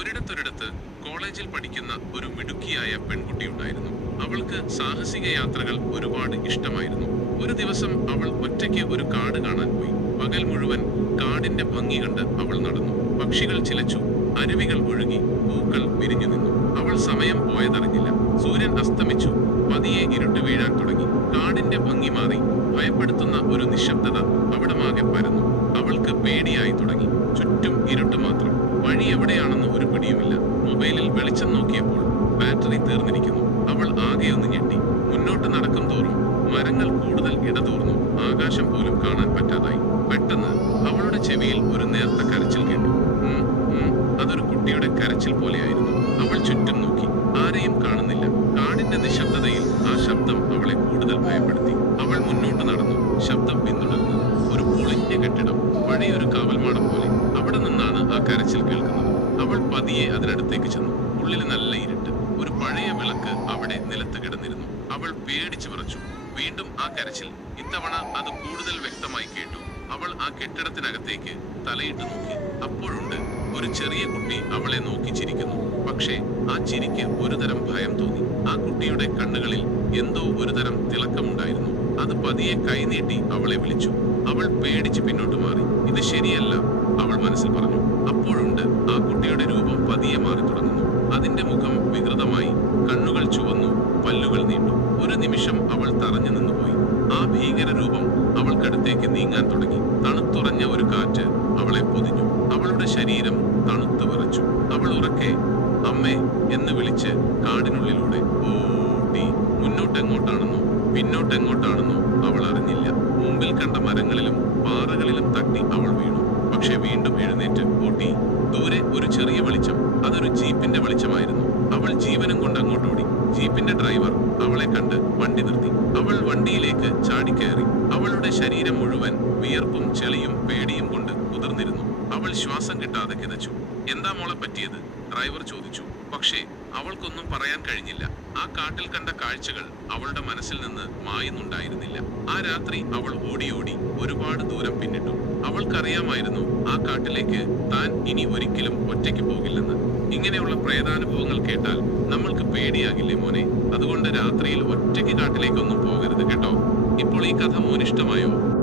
ഒരിടത്തൊരിടത്ത് കോളേജിൽ പഠിക്കുന്ന ഒരു മിടുക്കിയായ പെൺകുട്ടി ഉണ്ടായിരുന്നു അവൾക്ക് സാഹസിക യാത്രകൾ ഒരുപാട് ഇഷ്ടമായിരുന്നു. ഒരു ദിവസം അവൾ ഒറ്റയ്ക്ക് ഒരു കാട് കാണാൻ പോയി. പകൽ മുഴുവൻ കാടിന്റെ ഭംഗി കണ്ട് അവൾ നടന്നു. പക്ഷികൾ ചിലച്ചു അരുവികൾ ഒഴുകി പൂക്കൾ വിരിഞ്ഞു നിന്നു. അവൾ സമയം പോയതറിഞ്ഞില്ല. സൂര്യൻ അസ്തമിച്ചു പതിയെ ഇരുട്ട് വീഴാൻ തുടങ്ങി. കാടിന്റെ ഭംഗി മാറി ഭയപ്പെടുത്തുന്ന ഒരു നിശബ്ദത അവിടമാകെ പരന്നു. പേടിയായി തുടങ്ങി. ചുറ്റും ഇരുട്ട് മാത്രം. വഴി എവിടെയാണെന്ന് ഒരു പിടിയുമില്ല. മൊബൈലിൽ വെളിച്ചം നോക്കിയപ്പോൾ ബാറ്ററി തീർന്നിരിക്കുന്നു. അവൾ ആകെ ഒന്ന് ഞെട്ടി. മുന്നോട്ട് നടക്കും തോറും മരങ്ങൾ കൂടുതൽ ഇടതൂർന്നു. ആകാശം പോലും കാണാൻ പറ്റാതായി. പെട്ടെന്ന് അവളുടെ ചെവിയിൽ ഒരു നേർത്ത കരച്ചിൽ കേട്ടു. അതൊരു കുട്ടിയുടെ കരച്ചിൽ പോലെയായിരുന്നു. അവൾ ചുറ്റും നോക്കി. ആരെയും കാണുന്നില്ല. കാടിന്റെ നിശബ്ദതയിൽ ആ ശബ്ദം അവളെ കൂടുതൽ ഭയപ്പെടുത്തി. പഴയൊരു കാവൽമാടം പോലെ അവിടെ നിന്നാണ് ആ കരച്ചിൽ കേൾക്കുന്നത്. അവൾ പതിയെ അതിനടുത്തേക്ക് ചെന്നു. ഉള്ളിൽ നല്ല ഇരുട്ട് ഒരു പഴയ വിളക്ക് അവിടെ നിലത്ത് കിടന്നിരുന്നു. അവൾ പേടിച്ചു വിറച്ചു. വീണ്ടും ആ കരച്ചിൽ. ഇത്തവണ അത് കൂടുതൽ വ്യക്തമായി കേട്ടു. അവൾ ആ കെട്ടിടത്തിനകത്തേക്ക് തലയിട്ട് നോക്കി. അപ്പോഴുണ്ട് ഒരു ചെറിയ കുട്ടി അവളെ നോക്കി ചിരിക്കുന്നു. പക്ഷേ ആ ചിരിക്ക് ഒരുതരം ഭയം തോന്നി. ആ കുട്ടിയുടെ കണ്ണുകളിൽ എന്തോ ഒരുതരം തിളക്കമുണ്ടായിരുന്നു. അത് പതിയെ കൈനീട്ടി അവളെ വിളിച്ചു. അവൾ പേടിച്ച് പിന്നോട്ട് മാറി. ഇത് ശരിയല്ല അവൾ മനസ്സിൽ പറഞ്ഞു. അപ്പോഴുണ്ട് ആ കുട്ടിയുടെ രൂപം പതിയെ മാറി തുടങ്ങുന്നു. അതിന്റെ മുഖം വികൃതമായി കണ്ണുകൾ ചുവന്നു പല്ലുകൾ നീണ്ടു. ഒരു നിമിഷം അവൾ തറഞ്ഞു നിന്നുപോയി. ആ ഭീകര രൂപം അവൾക്കടുത്തേക്ക് നീങ്ങാൻ തുടങ്ങി. തണുത്തുറഞ്ഞ ഒരു കാറ്റ് അവളെ പൊതിഞ്ഞു. അവളുടെ ശരീരം തണുത്തു വിറച്ചു. അവൾ ഉറക്കെ അമ്മേ എന്ന് വിളിച്ച് കാടിനുള്ളിലൂടെ ഓടി മുന്നോട്ടെങ്ങോട്ടാണെന്നോ? പിന്നോട്ടെങ്ങോട്ടാണെന്നോ? അവൾ അറിഞ്ഞില്ല. മുമ്പിൽ കണ്ട മരങ്ങളിലും പക്ഷെ വീണ്ടും എഴുന്നേറ്റ് ഓട്ടി ദൂരെ ഒരു ചെറിയ വെളിച്ചം അതൊരു ജീപ്പിന്റെ വെളിച്ചമായിരുന്നു. അവൾ ജീവനും കൊണ്ട് അങ്ങോട്ട് ഓടി. ജീപ്പിന്റെ ഡ്രൈവർ അവളെ കണ്ട് വണ്ടി നിർത്തി. അവൾ വണ്ടിയിലേക്ക് ചാടിക്കയറി അവളുടെ ശരീരം മുഴുവൻ വിയർപ്പും ചെളിയും പേടിയും കൊണ്ട് കുതിർന്നിരുന്നു. അവൾ ശ്വാസം കിട്ടാതെ കിതച്ചു. എന്താ മോളെ പറ്റിയത്? ഡ്രൈവർ ചോദിച്ചു. പക്ഷേ അവൾക്കൊന്നും പറയാൻ കഴിഞ്ഞില്ല. ആ കാട്ടിൽ കണ്ട കാഴ്ചകൾ അവളുടെ മനസ്സിൽ നിന്ന് മായുന്നുണ്ടായിരുന്നില്ല. ആ രാത്രി അവൾ ഓടി ഓടി ഒരുപാട് ദൂരം പിന്നിട്ടു ആ കാട്ടിലേക്ക് താൻ ഇനി ഒരിക്കലും ഒറ്റയ്ക്ക് പോകില്ലെന്ന്. ഇങ്ങനെയുള്ള പ്രേതാനുഭവങ്ങൾ കേട്ടാൽ നമ്മൾക്ക് പേടിയാകില്ലേ മോനെ? അതുകൊണ്ട് രാത്രിയിൽ ഒറ്റയ്ക്ക് കാട്ടിലേക്കൊന്നും പോകരുത് കേട്ടോ. ഇപ്പോൾ ഈ കഥ മോനിഷ്ടമായോ?